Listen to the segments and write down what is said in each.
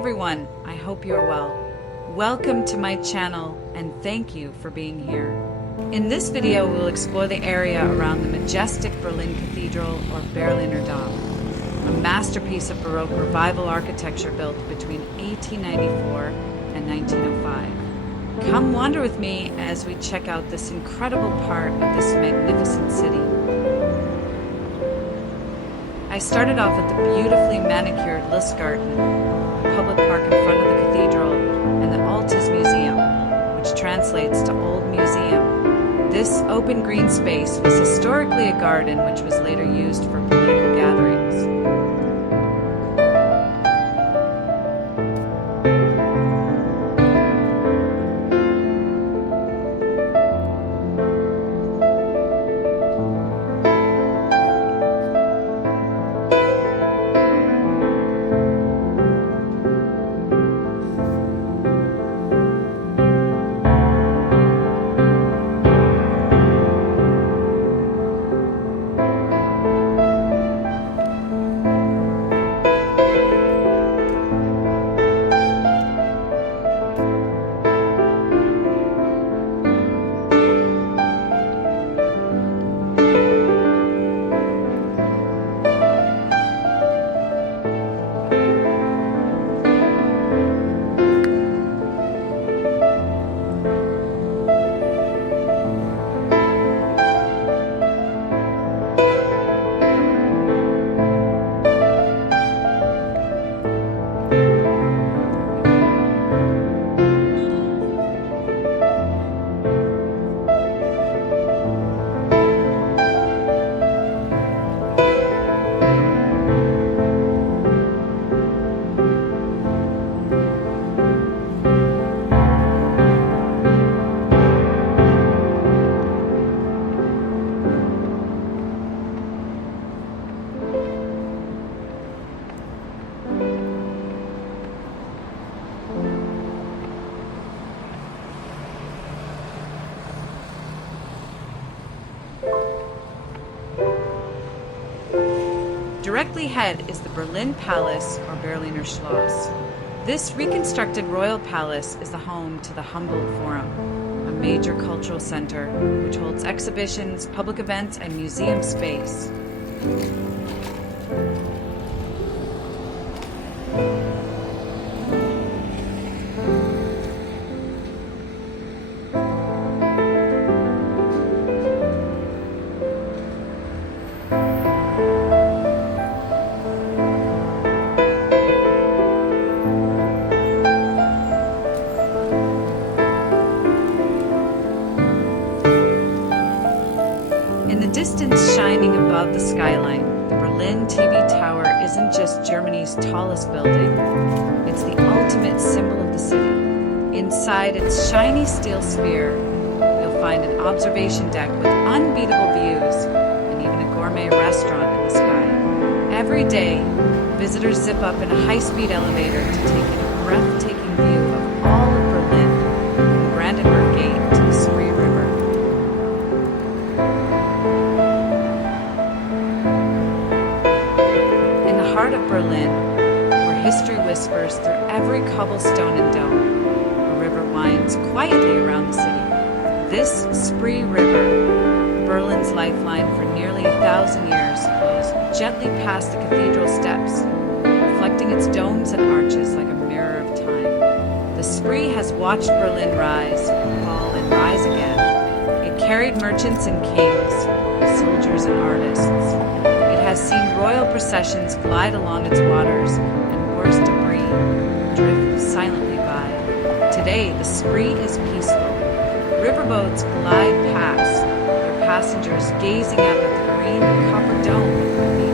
everyone, I hope you're well. Welcome to my channel and thank you for being here. In this video we'll explore the area around the majestic Berlin Cathedral or Berliner Dom, a masterpiece of Baroque revival architecture built between 1894 and 1905. Come wander with me as we check out this incredible part of this magnificent city. I started off at the beautifully manicured Lustgarten, a public park in front of the cathedral, and the Altes Museum, which translates to Old Museum. This open green space was historically a garden which was later used for political gatherings. Directly ahead is the Berlin Palace or Berliner Schloss. This reconstructed royal palace is the home to the Humboldt Forum, a major cultural center which holds exhibitions, public events, and museum space. Distance shining above the skyline, the Berlin TV Tower isn't just Germany's tallest building, it's the ultimate symbol of the city. Inside its shiny steel sphere, you'll find an observation deck with unbeatable views and even a gourmet restaurant in the sky. Every day, visitors zip up in a high-speed elevator to take in a breathtaking view of all of Berlin, from Brandenburg Gate to the Spree River. Heart of Berlin, where history whispers through every cobblestone and dome, a river winds quietly around the city. This Spree River, Berlin's lifeline for nearly 1,000 years, flows gently past the cathedral steps, reflecting its domes and arches like a mirror of time. The Spree has watched Berlin rise, fall, and rise again. It carried merchants and kings, soldiers and artists. Has seen royal processions glide along its waters and war's debris drift silently by. Today, the Spree is peaceful. Riverboats glide past, their passengers gazing up at the green and copper dome of the cathedral.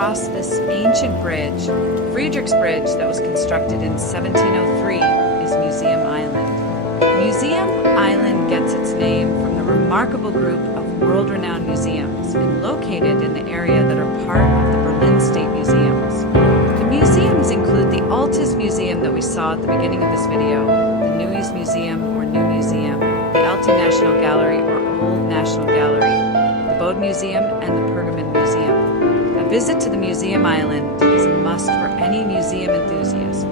across this ancient bridge, Friedrich's Bridge, that was constructed in 1703, is Museum Island. Museum Island gets its name from the remarkable group of world-renowned museums and located in the area that are part of the Berlin State Museums. The museums include the Altes Museum that we saw at the beginning of this video, the Neues Museum or New Museum, the Alte National Gallery or Old National Gallery, the Bode Museum, and the Pergamon Museum. A visit to the Museum Island is a must for any museum enthusiasts.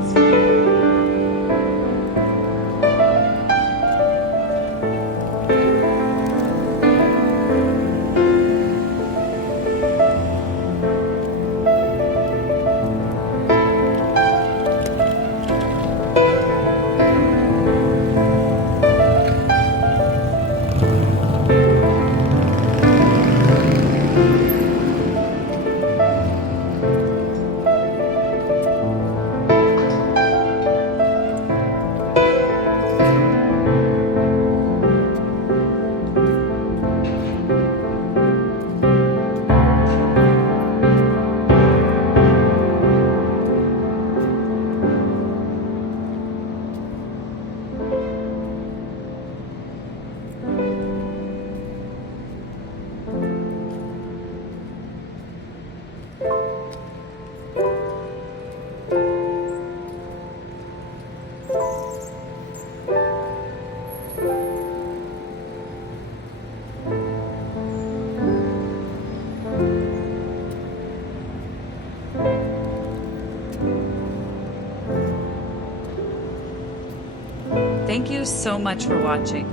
Thank you so much for watching.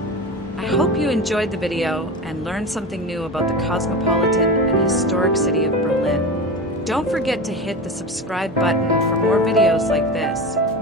I hope you enjoyed the video and learned something new about the cosmopolitan and historic city of Berlin. Don't forget to hit the subscribe button for more videos like this.